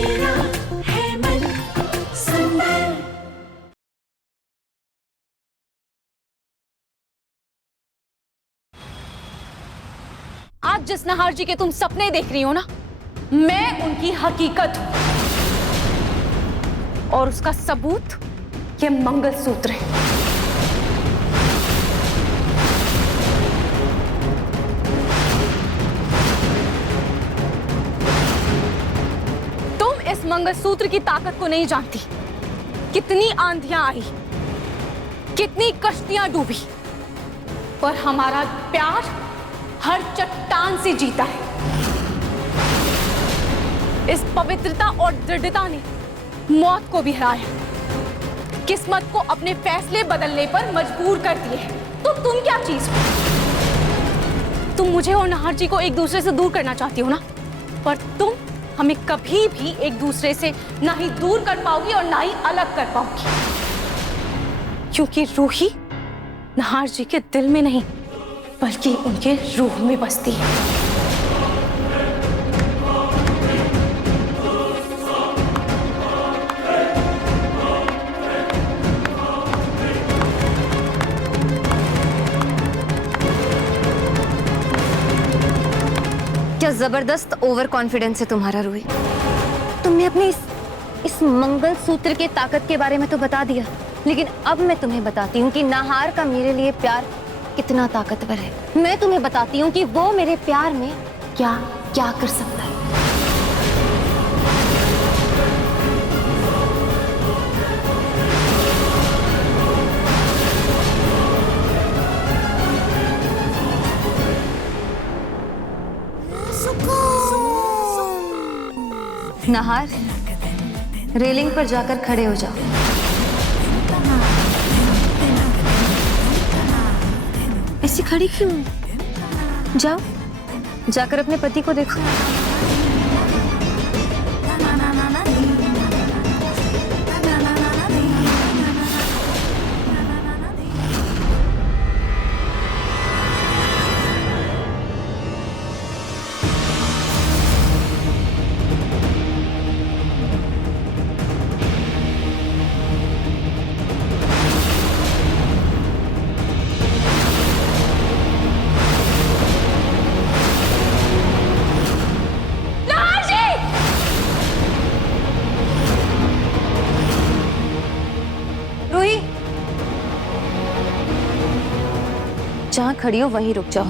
मेरा है मन सुंदर। आज जिस नहार जी के तुम सपने देख रही हो ना, मैं उनकी हकीकत हूं। और उसका सबूत ये मंगलसूत्र है। तुम इस मंगलसूत्र की ताकत को नहीं जानती। कितनी आंधियां आई, कितनी कश्तियां डूबी, पर हमारा प्यार हर चट्टान से जीता है। इस पवित्रता और दृढ़ता ने मौत को भी हराया, किस्मत को अपने फैसले बदलने पर मजबूर कर दिए है। तो तुम क्या चीज हो? तुम मुझे और नहार जी को एक दूसरे से दूर करना चाहती हो ना, पर तुम हमें कभी भी एक दूसरे से ना ही दूर कर पाओगी और ना ही अलग कर पाओगी, क्योंकि रूही नहार जी के दिल में नहीं बल्कि उनके रूह में बसती है। क्या जबरदस्त ओवर कॉन्फिडेंस है तुम्हारा रूही। तुमने अपने इस मंगलसूत्र के ताकत के बारे में तो बता दिया, लेकिन अब मैं तुम्हें बताती हूँ कि नाहार का मेरे लिए प्यार कितना ताकतवर है। मैं तुम्हें बताती हूँ कि वो मेरे प्यार में क्या क्या कर सकता है। नाहार, रेलिंग पर जाकर खड़े हो जाओ। ऐसी खड़ी क्यों? जाओ, जाकर अपने पति को देखो। जहां खड़ी हो वहीं रुक जाओ।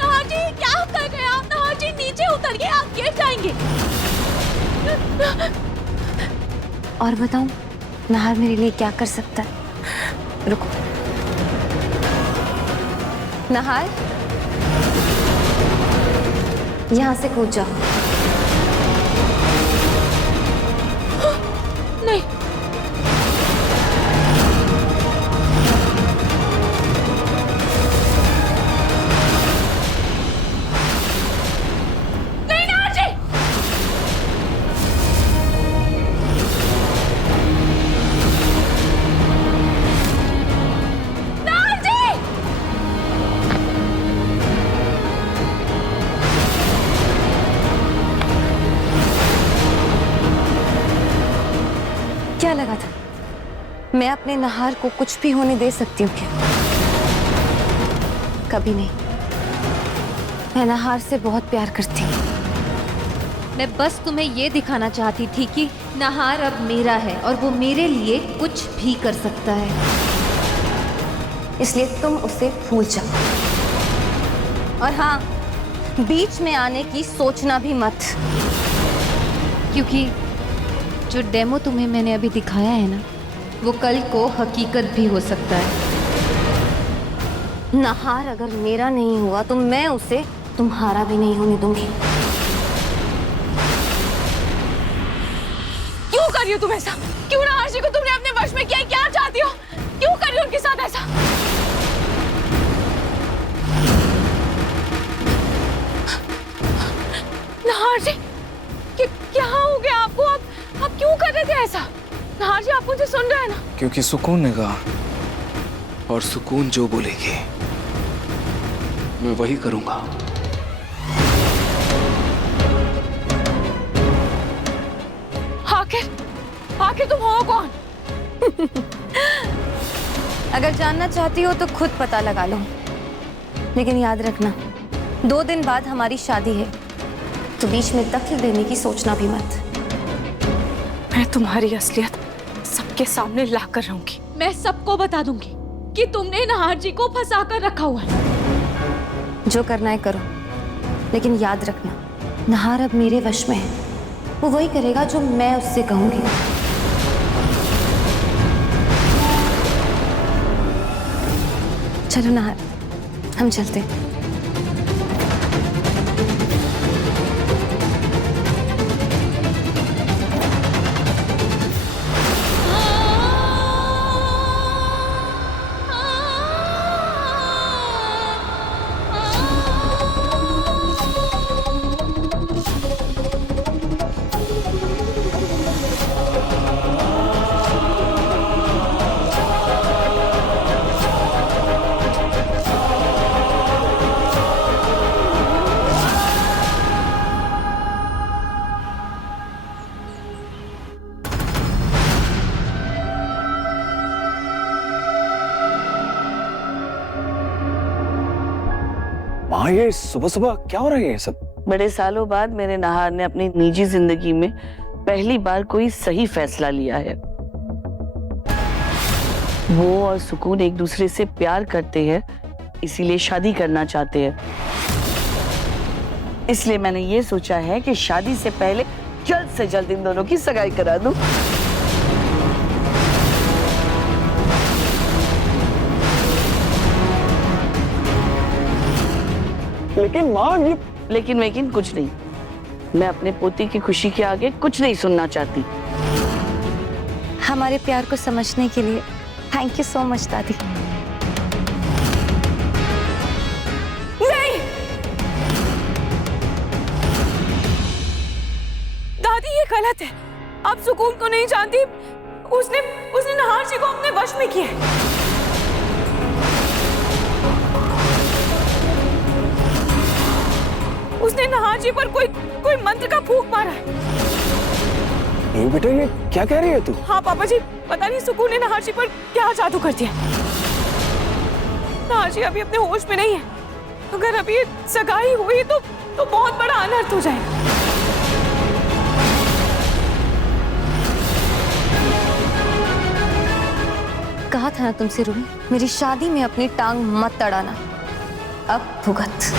नहार जी, क्या कर गए आप? नहार जी, नीचे उतरिए, आप गिर जाएंगे। और बताऊं, नाहार मेरे लिए क्या कर सकता है? रुको। नाहार, यहां से कूद जाओ। नहीं, क्या लगा था मैं अपने नाहार को कुछ भी होने दे सकती हूँ क्या? कभी नहीं। मैं नाहार से बहुत प्यार करती हूँ। मैं बस तुम्हें ये दिखाना चाहती थी कि नाहार अब मेरा है और वो मेरे लिए कुछ भी कर सकता है। इसलिए तुम उसे भूल जाओ। और हाँ, बीच में आने की सोचना भी मत, क्योंकि जो डेमो तुम्हें मैंने अभी दिखाया है ना, वो कल को हकीकत भी हो सकता है। नाहार अगर मेरा नहीं हुआ तो मैं उसे तुम्हारा भी नहीं होने दूंगी। क्यों कर रही हो तुम ऐसा? क्यों नहार जी को तुमने अपने वश में किया? क्या चाहती हो? क्यों कर रही हो उनके साथ ऐसा? नहार जी, क्या हो गया आपको? आप क्यों कर रहे थे ऐसा? नहार जी, आप मुझे सुन रहे हैं ना? क्योंकि सुकून ने कहा, और सुकून जो बोलेगी मैं वही करूंगा। आखिर तुम हो कौन? अगर जानना चाहती हो तो खुद पता लगा लो, लेकिन याद रखना 2 दिन बाद हमारी शादी है, तो बीच में दखल देने की सोचना भी मत। मैं तुम्हारी असलियत सबके सामने ला कर रहूंगी। मैं सबको बता दूंगी कि तुमने नहार जी को फंसा कर रखा हुआ है। जो करना है करो, लेकिन याद रखना नहार अब मेरे वश में है। वो वही करेगा जो मैं उससे कहूंगी। चलो नहार, हम चलते हैं। माँ, ये सुबह सुबह क्या हो रहा है ये सब? बड़े सालों बाद मेरे नहार ने अपनी निजी जिंदगी में पहली बार कोई सही फैसला लिया है। वो और सुकून एक दूसरे से प्यार करते हैं, इसीलिए शादी करना चाहते हैं। इसलिए मैंने ये सोचा है कि शादी से पहले जल्द से जल्द इन दोनों की सगाई करा दूं। लेकिन माँ, ये लेकिन कुछ नहीं। मैं अपने पोती की खुशी के आगे कुछ नहीं सुनना चाहती। हमारे प्यार को समझने के लिए थैंक यू सो मच दादी। नहीं दादी, ये गलत है। आप सुकून को नहीं जानती। उसने नहार जी को अपने वश में किया है। उसने नहार जी पर कोई मंत्र का फूंक मारा है। ये बेटा, ये क्या कह रही है तू? हाँ पापा जी, पता नहीं सुकून ने नहार जी पर क्या जादू कर दिया। नहार जी अभी अपने होश में नहीं है। अगर अभी सगाई हुई तो बहुत बड़ा अनर्थ हो जाएगा। कहा था ना तुमसे रूही, मेरी शादी में अपनी टांग मत अड़ाना। अब भुगत।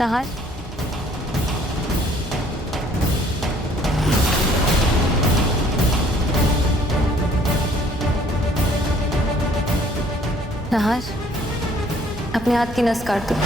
नहार, नहार, अपने हाथ की नस काट दो।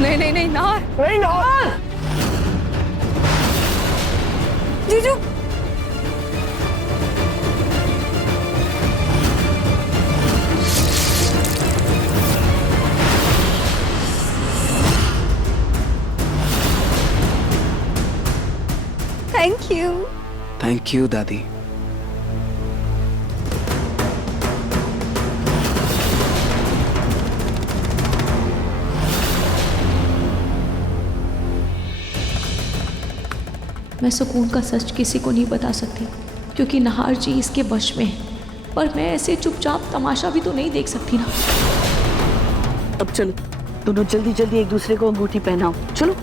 नहीं नहार, नहीं नहार। जीजू। Thank you. थैंक यू दादी। मैं सुकून का सच किसी को नहीं बता सकती क्योंकि नहार जी इसके वश में है, पर मैं ऐसे चुपचाप तमाशा भी तो नहीं देख सकती ना। अब चलो दोनों जल्दी जल्दी एक दूसरे को अंगूठी पहनाओ। चलो।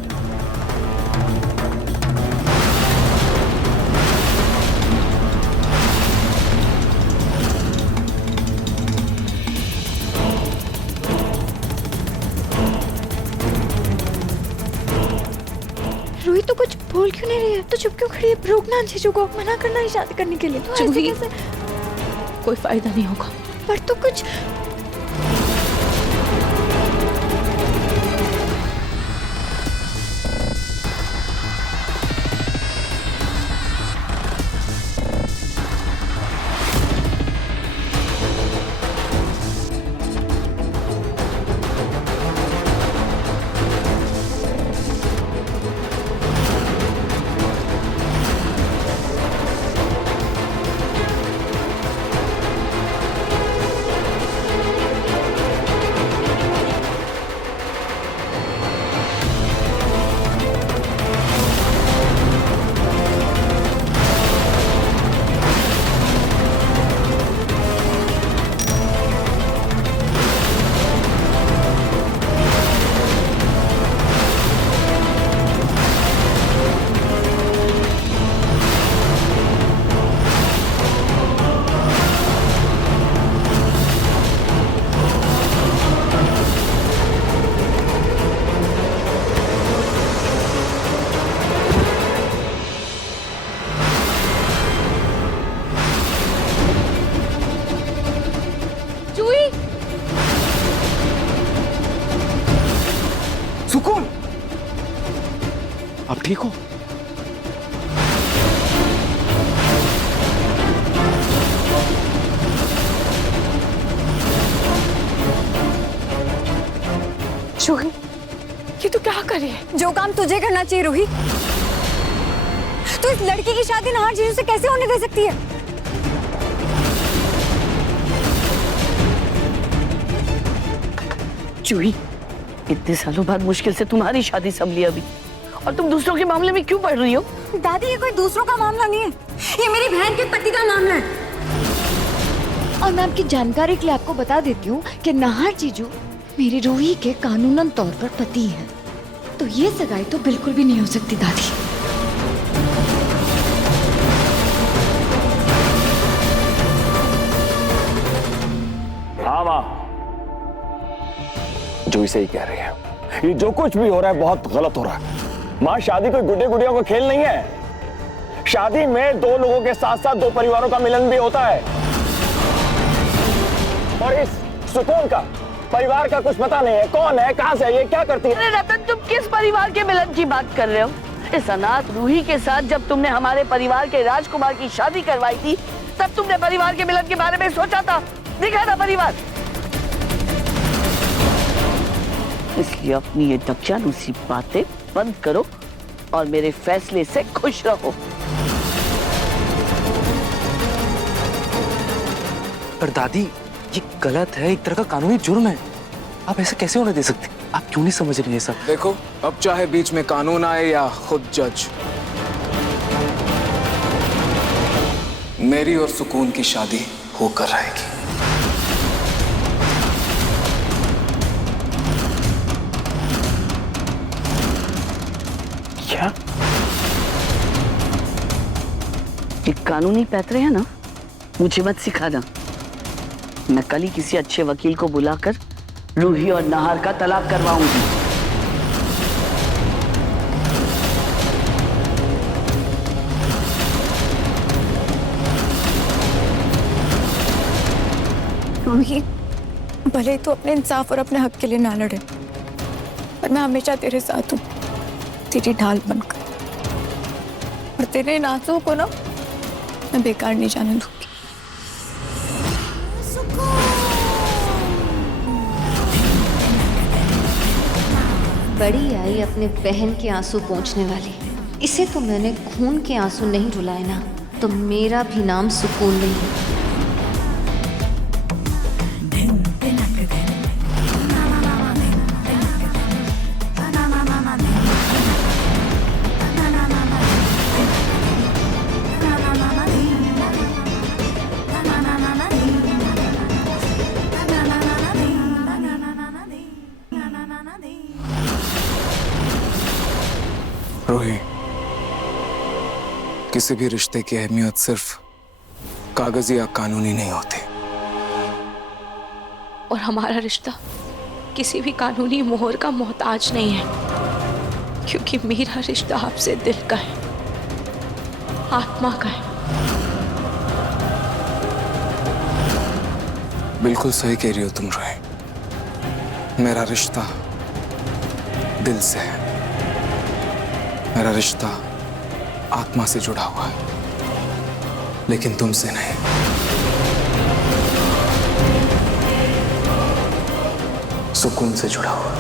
बोल क्यों नहीं रही है? तो चुप क्यों खड़ी है? रोकना जीजू को, मना करना ही शादी करने के लिए। तो ऐसे जूही, कैसे? कोई फायदा नहीं होगा। पर तो कुछ जूही, सुकून, आप ठीक हो? जूही, ये तू क्या कर रही है? जो काम तुझे करना चाहिए रूही। तू इस लड़की की शादी नहार जीजू से कैसे होने दे सकती है? जूही, इतने सालों बाद मुश्किल से तुम्हारी शादी संभली अभी, और तुम दूसरों के मामले में क्यों पड़ रही हो? दादी, ये कोई दूसरों का मामला नहीं है, ये मेरी बहन के पति का मामला है। और मैं आपकी जानकारी के लिए आपको बता देती हूँ कि नाहर जीजू मेरी रूही के कानूनन तौर पर पति हैं। तो ये सगाई तो बिल्कुल भी नहीं हो सकती दादी। हाँ माँ, जूही सही कह रही है। ये जो कुछ भी हो रहा है बहुत गलत हो रहा है। माँ, शादी कोई गुड्डे गुड़ियों का खेल नहीं है। शादी में दो लोगों के साथ साथ दो परिवारों का मिलन भी होता है। और इस सुकून का परिवार का कुछ पता नहीं है, कौन है, कहां से है, ये क्या करती है। अरे रतन, तुम किस परिवार के मिलन की बात कर रहे हो? इस अनाथ रूही के साथ जब तुमने हमारे परिवार के राजकुमार की शादी करवाई थी, तब तुमने परिवार के मिलन के बारे में सोचा था, दिखा था परिवार। इसलिए अपनी ये दकियानूसी बातें बंद करो और मेरे फैसले से खुश रहो। पर दादी, ये गलत है, एक तरह का कानूनी जुर्म है। आप ऐसे कैसे होने दे सकते? आप क्यों नहीं समझ रहे ये सब? देखो, अब चाहे बीच में कानून आए या खुद जज, मेरी और सुकून की शादी होकर रहेगी। क्या? ये कानूनी पैतरे हैं ना, मुझे मत सिखाना। मैं कल ही किसी अच्छे वकील को बुलाकर रूही और नाहर का तलाक करवाऊंगी। रूही, भले ही तू अपने इंसाफ और अपने हक के लिए ना लड़े, पर मैं हमेशा तेरे साथ हूँ, तेरी ढाल बनकर। और तेरे इन आंसुओं को ना मैं बेकार नहीं जाने दूंगी। बड़ी आई अपने बहन के आंसू पोंछने वाली। इसे तो मैंने खून के आंसू नहीं रुलाए ना, तो मेरा भी नाम सुकून नहीं है। रूही, किसी भी रिश्ते की अहमियत सिर्फ कागजी या कानूनी नहीं होती। और हमारा रिश्ता किसी भी कानूनी मोहर का मोहताज नहीं है। क्योंकि मेरा रिश्ता आपसे दिल का है, आत्मा का है। बिल्कुल सही कह रही हो तुम रोही। मेरा रिश्ता दिल से है, मेरा रिश्ता आत्मा से जुड़ा हुआ है, लेकिन तुमसे नहीं। सुकून से जुड़ा हुआ है।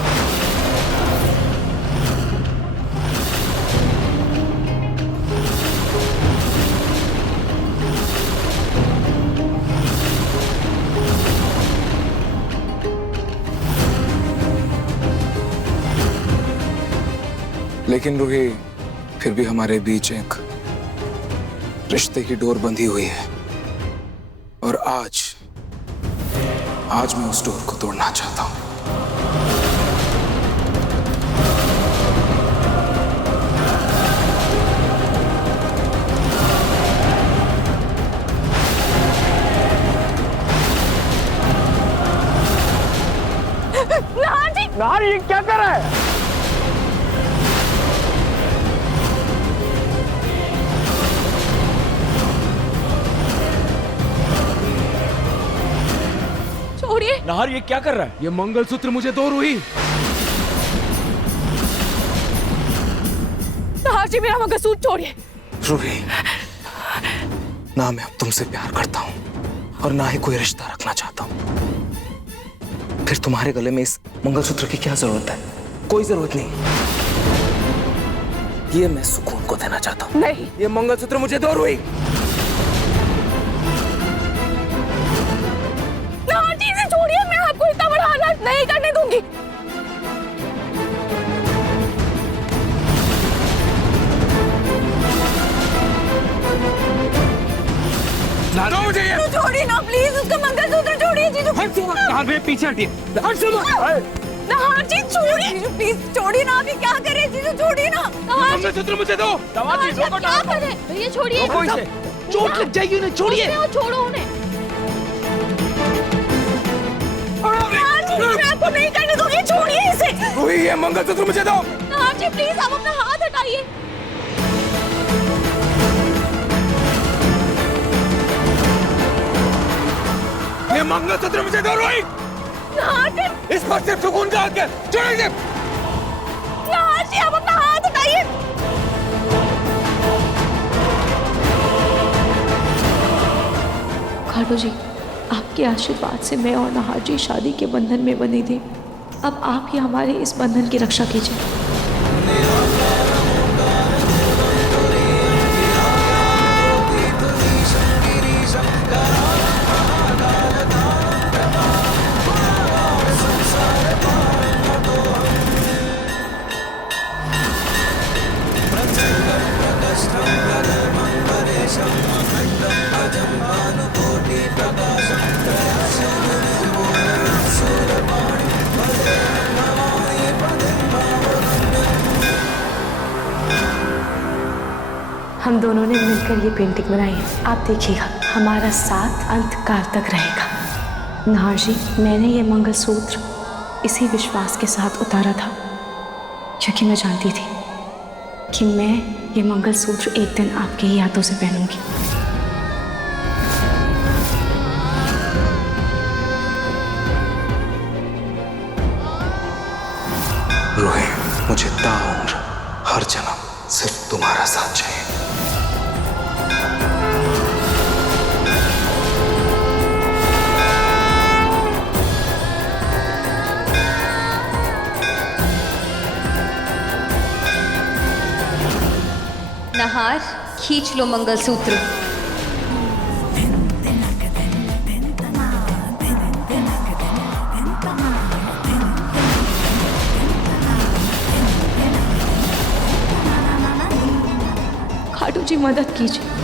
लेकिन रूही, फिर भी हमारे बीच एक रिश्ते की डोर बंधी हुई है, और आज मैं उस डोर को तोड़ना चाहता हूं। नाहर, ये क्या कर रहा है? छोड़िए। नाहर, ये क्या कर रहा है? ये मंगलसूत्र मुझे दो रूही। नाहर जी, मेरा मंगलसूत्र छोड़िए। रूही, ना मैं अब तुमसे प्यार करता हूं और ना ही कोई रिश्ता रखना चाहता हूं। फिर तुम्हारे गले में इस मंगलसूत्र की क्या जरूरत है? कोई जरूरत नहीं। ये मैं सुकून को देना चाहता हूं। नहीं, ये मंगलसूत्र मुझे दो रूही। नाहर जी, इसे छोड़िए। मैं आपको इतना बड़ा हालात नहीं करने दूंगी। मुझे ये छोड़िए ना प्लीज, उसका मंगलसूत्र छोड़िए जीजू। नाहर, मेरे पीछे हटिए। नाहर जी, छोड़िए प्लीज, छोड़िए ना। आप ये क्या कर रहे हैं जीजू? छोड़िए ना। मंगलसूत्र मुझे दो। नाहर जी, आप क्या कर रहे हैं? भैया छोड़िए। चोट लग जाएगी उन्हें, छोड़िए। छोड़ो उन्हें। नाहर जी, मैं आपको नहीं करने दूंगी। छोड़िए इसे। रूही, ये मंगलसूत्र मुझे दो। नाहर जी, प्लीज आप अपना हाथ हटाइए। ये मंगलसूत्र मुझे दो रूही। नाहर जी, इस पर सिर्फ सुकून का हक है। छोड़ो इसे। नाहर जी, आप अपना हाथ हटाइए। खाटू जी, आपके आशीर्वाद से मैं और नाहर जी शादी के बंधन में बंधे थे। अब आप ही हमारे इस बंधन की रक्षा कीजिए। हम दोनों ने मिलकर ये पेंटिंग बनाई है। आप देखिएगा, हमारा साथ अंत काल तक रहेगा। नाहर जी, मैंने ये मंगलसूत्र इसी विश्वास के साथ उतारा था, क्योंकि मैं जानती थी कि मैं ये मंगलसूत्र एक दिन आपकी ही यादों से पहनूंगी। रूही, मुझे ताउम्र हर जन्म सिर्फ तुम्हारा साथ चाहिए। नाहर, खींच लो मंगलसूत्र। खाटू जी, मदद कीजिए।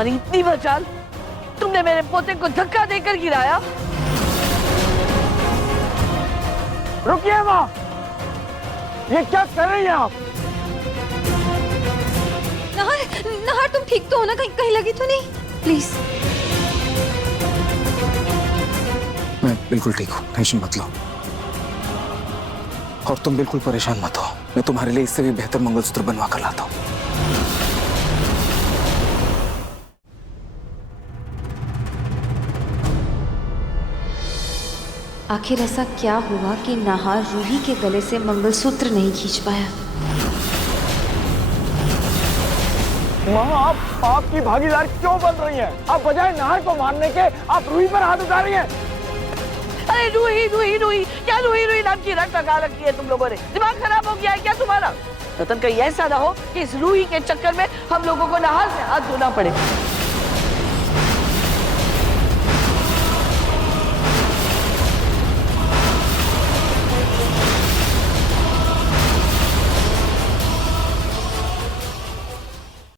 तुम्हारी इतनी मचाल, तुमने मेरे पोते को धक्का देकर गिराया। रुकिए माँ, ये क्या कर रही हैं आप? नहार तुम ठीक तो हो ना? कहीं कहीं लगी तो नहीं? प्लीज। मैं बिल्कुल ठीक हूँ, टेंशन मत लो। और तुम बिल्कुल परेशान मत हो, मैं तुम्हारे लिए इससे भी बेहतर मंगलसूत्र बनवा कर लाता हूँ। आखिर ऐसा क्या हुआ कि नाहार रूही के गले से मंगलसूत्र नहीं खींच पाया? माँ, आप आपकी भागीदार क्यों बन रही हैं? आप बजाय नाहर को मारने के आप रूही पर हाथ उठा रही हैं। अरे रूही रूही रूही, क्या रूही रूही नाम की रट लगा रखी है तुम लोगों ने? दिमाग खराब हो गया है क्या तुम्हारा? रतन, कहीं ऐसा ना हो कि इस रूही के चक्कर में हम लोगों को नाहर से हाथ धोना पड़े।